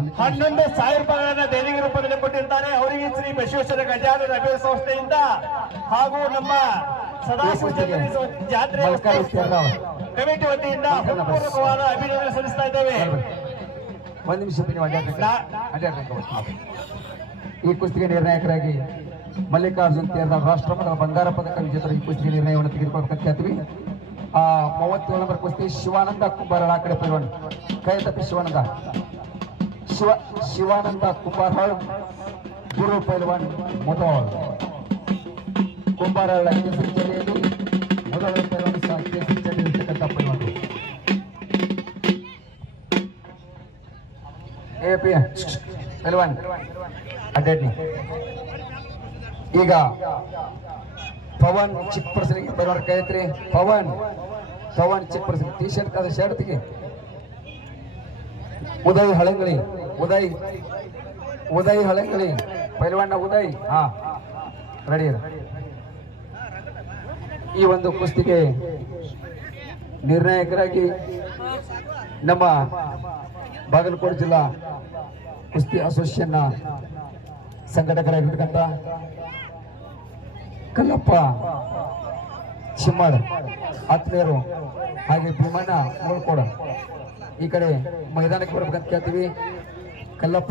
11,000 ರೂಪಾಯಿಗಳನ್ನ ದೇಣಿಗೆ ರೂಪದಲ್ಲಿ ಕೊಟ್ಟಿರ್ತಾರೆ. ಅವರಿಗೆ ಶ್ರೀ ಬಸವೇಶ್ವರ ಗಜಾನನ ಅಭಿವೃದ್ಧಿ ಸಂಸ್ಥೆಯಿಂದ ಹಾಗೂ ನಮ್ಮ ಸದಾಶಿವ ಜಾತ್ರೆ ಕಮಿಟಿ ವತಿಯಿಂದ ಪೂರ್ವಕವಾದ ಅಭಿನಂದನೆ ಸಲ್ಲಿಸ್ತಾ ಇದ್ದೇವೆ. ಒಂದು ನಿಮಿಷ ಈ ಕುಸ್ತಿಗೆ ನಿರ್ಣಾಯಕರಾಗಿ ಮಲ್ಲಿಕಾರ್ಜುನ್ ತೇರ್ದ ರಾಷ್ಟ್ರಮಟ್ಟದ ಬಂಗಾರ ಪದಕ ವಿಜೇತರು ಈ ಕುಸ್ತಿಗೆ ನಿರ್ಣಯವನ್ನು ತೆಗೆದುಕೊಳ್ಳಬೇಕಂತ ಹೇಳ್ತೀವಿ. 37 ನಂಬರ್ ಕುಸ್ತಿ ಶಿವಾನಂದ ಕುಂಬಾರಳ ಆ ಕಡೆ ಪೈಲ್ವಾನ್ ಕೈ ತಪ್ಪಿ ಶಿವಾನಂದ ಕುಂಬಾರಳ ಗುರು ಪೈಲ್ವಾನ್ ಮೊದಲ ಕುಂಬಾರಳ ಕೇಸರಿ ಜಿಲ್ಲೆಯಲ್ಲಿ ಮೊದಲ ಪೈಲ್ವಾನ್ ಸಹ ಕೇಸರಿ ಜಿಲ್ಲೆ ಇರ್ತಕ್ಕಂಥ ಪೈಲ್ವಾನ್ ಎಪಿ ಪೈಲ್ವಾನ್ ಅಡ್ಡಾಡಿ. ಈಗ ಪವನ್ ಚಿಕ್ಕಪರ್ಸನಿಗೆ ಬರೋರ್ ಕೈ ಐತ್ರಿ. ಪವನ್ ಚಿಕ್ಕಪರ್ಸನಿ ಟಿ ಶರ್ಟ್ ಕಾದ ಶರ್ಟ್ಗೆ ಉದಯ್ ಹಳಂಗಳಿ ಪೈಲ್ವಾನ ಉದಯ್ ರೆಡಿ. ಈ ಒಂದು ಕುಸ್ತಿಗೆ ನಿರ್ಣಾಯಕರಾಗಿ ನಮ್ಮ ಬಾಗಲಕೋಟೆ ಜಿಲ್ಲಾ ಕುಸ್ತಿ ಅಸೋಸಿಯೇಷನ್ ಸಂಘಟಕರಾಗಿರ್ತಕ್ಕಂಥ ಕಲ್ಲಪ್ಪ ಚಿಮ್ಮಾಡ್ ಆತ್ಮೀಯರು ಹಾಗೆ ಭೀಮಣ್ಣ ಮುಳ್ಕೋಡ ಈ ಕಡೆ ಮೈದಾನಕ್ಕೆ ಬರ್ಬೇಕಂತ ಕೇಳ್ತೀವಿ. ಕಲ್ಲಪ್ಪ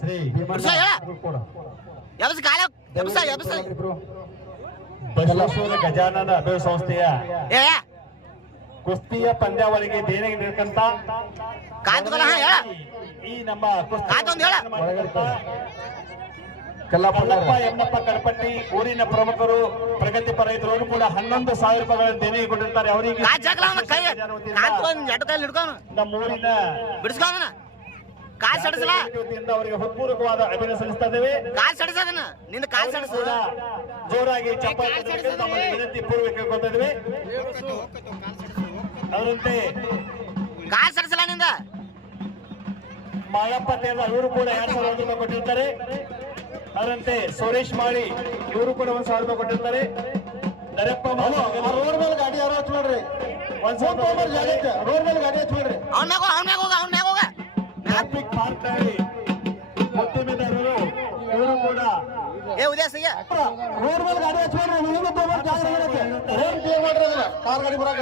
ಶ್ರೀ ಬಸವೇಶ್ವರ ಗಜಾನನ ಅಭಿವೃದ್ಧಿ ಸಂಸ್ಥೆಯ ಕುಸ್ತಿಯ ಪಂದ್ಯಾವಳಿಗೆ ದೇಣಿಗೆ ನೀಡಕಂತ ಈ ನಮ್ಮ ಕಲ್ಲಪ್ಪ ಎಮ್ಮಪ್ಪ ಕಡಪಟ್ಟಿ ಊರಿನ ಪ್ರಮುಖರು ಪ್ರಗತಿಪರ ರೈತರು ಕೂಡ 11,000 ರೂಪಾಯಿಗಳನ್ನು ದೇಣಿಗೆ ಕೊಟ್ಟಿರ್ತಾರೆ. ಅವರಿಗೆ ನಮ್ಮ ಊರಿನ ಅವರಿಗೆ ಹೃತ್ಪೂರ್ವಕವಾದ ಅಭಿನಂದನೆ ಸಲ್ಲಿಸ್ತಾ ಇದ್ದೇವೆ. ಜೋರಾಗಿ ಚಪ್ಪಾಳೆ ವಿನಂತಿ ಪೂರ್ವಕ ಕೇಳ್ಕೊತಾ ಇದ್ದೇವೆ. ಅವರಂತೆ ಮಾಯಪ್ಪ ತೇರ್ದ ಇವರು ಕೂಡ 2,000 ರೂಪಾಯಿ ಕೊಟ್ಟಿರ್ತಾರೆ. ಅದರಂತೆ ಸುರೇಶ್ ಮಾಳಿ ಇವರು ಕೂಡ 1,000 ರೂಪಾಯಿ ಕೊಟ್ಟಿರ್ತಾರೆ. ನರಪ್ಪ ರೋಡ್ ಮೇಲೆ ಗಾಡಿ ಯಾರು ಹಚ್ಚ ಮಾಡ್ರಿ, ರೋಡ್ ಮೇಲೆ ಗಾಡಿ ಹಚ್ಚ ಮಾಡ್ರಿ. ಟ್ರಾಫಿಕ್ ಪಾರ್ಕ್ ಮುತ್ತಿಮೇದಾರರು ಇವರು ಕೂಡ ರೋಡ್ ಮೇಲೆ ಗಾಡಿ ಹಚ್ಚ ಮಾಡ್ರಿ. ಕಾರ್ ಗಾಡಿ ಬರಾಕ